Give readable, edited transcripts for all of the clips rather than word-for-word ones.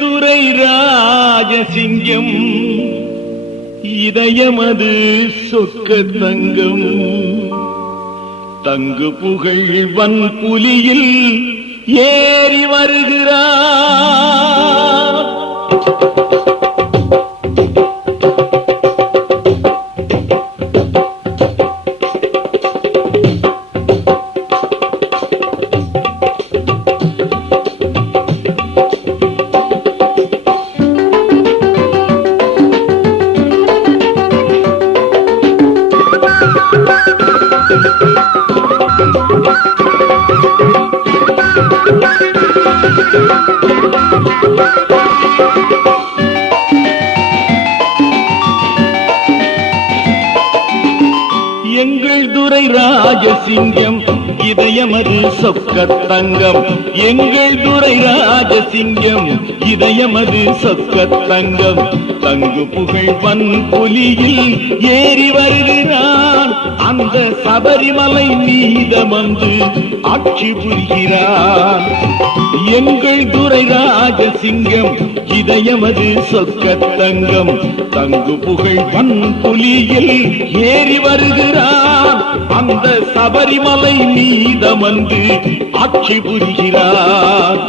துரை ராஜசிங்கம் இதயமது சொக்க தங்கம் தங்கு புகழ் வன்புலியில் ஏறி வருகிறார். எங்கள் துரை ராஜசிங்கம் இதயமது சொக்க தங்கம். எங்கள் துரை ராஜசிங்கம் இதயமது சொக்க தங்கம் தங்கு புகழ் வன்புலியில் ஏறி வருகிறான். அந்த சபரிமலை மீதமந்து ஆட்சி புரிகிறான். எங்கள் துரை ராஜசிங்கம் இதயமது சொக்க தங்கம் தங்கு புகழ் வன்புலியில் ஏறி வருகிறான். அந்த சபரிமலை மீதமந்து ஆட்சி புரிகிறான்.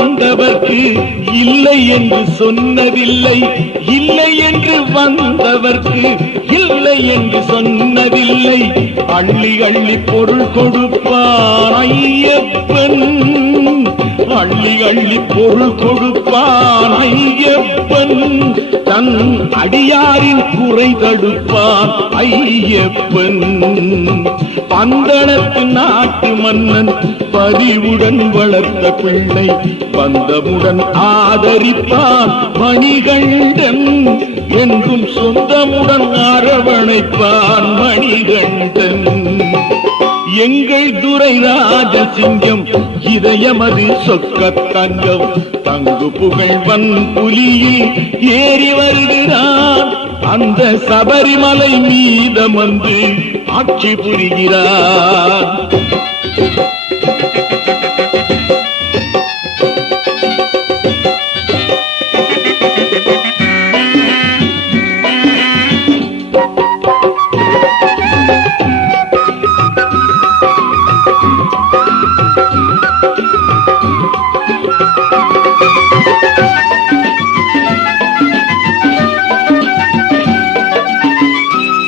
வந்தவர்க்கு இல்லை என்று சொன்னதில்லை, இல்லை என்று வந்தவர்க்கு இல்லை என்று சொன்னதில்லை. அள்ளி அள்ளி பொருள் கொடுப்பான் ஐயப்பன், அள்ளி அள்ளி பொருள் கொடுப்பான் ஐயப்பன். தன் அடியாரின் குறை தடுப்பான் ஐயப்பன். பந்தளத்து நாட்டு மன்னன் பரிவுடன் வளர்த்த பிள்ளை பந்தமுடன் ஆதரிப்பான் மணிகண்டன். என்றும் சொந்தமுடன் அரவணைப்பான் மணிகண்டன். எங்கள் துரை ராஜசிங்கம் இதயமது சொக்க தங்கம் தங்கு புகழ் வன்புலியில் ஏறி வருகிறான். அந்த சபரிமலை மீதமந்து ஆட்சி புரிகிறான்.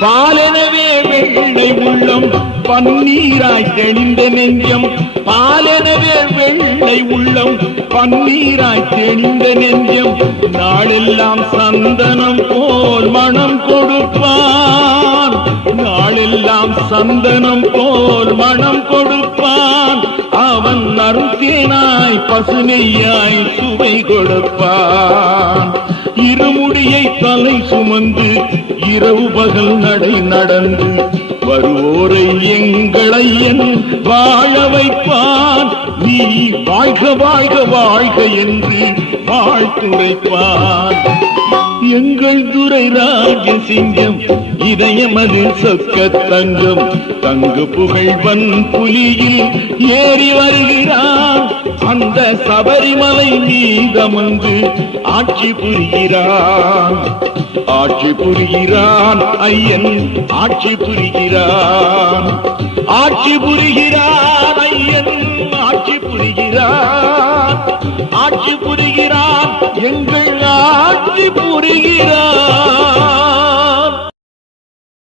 பாலெனவே வெள்ளை உள்ளம் பன்னீராய் தெளிந்த நெஞ்சம், பாலெனவே வெள்ளை உள்ளம் பன்னீராய் தெளிந்த நெஞ்சம். நாளெல்லாம் சந்தனம் போல் மனம் கொடுப்பான், நாளெல்லாம் சந்தனம் போல் மனம் கொடுப்பான். அவன் நறுத்தேனாய் பசுமையாய் சுவை கொடுப்பான். இருமுடியை தலை சுமந்து இரவு பகல் நடை நடந்து வருவோரை எங்களை வாழ வைப்பான். நீ வாழ்க வாழ்க வாழ்க என்று வாழ்த்துரைப்பான். எங்கள் துரை ராஜசிங்கம் இதயமது சொக்க தங்கம் தங்கு புகழ் வன்புலியில் ஏறி வருகிறான். அந்த சபரிமலை மீதமந்து ஆட்சி புரிகிறான். ஆட்சி புரிகிறான் ஐயன், ஆட்சி புரிகிறான். ஆட்சி புரிகிறான் ஐயன், ஆட்சி புரிகிறான். ஆட்சி புரிகிறான், எங்கள் ஆட்சி புரிகிறான்.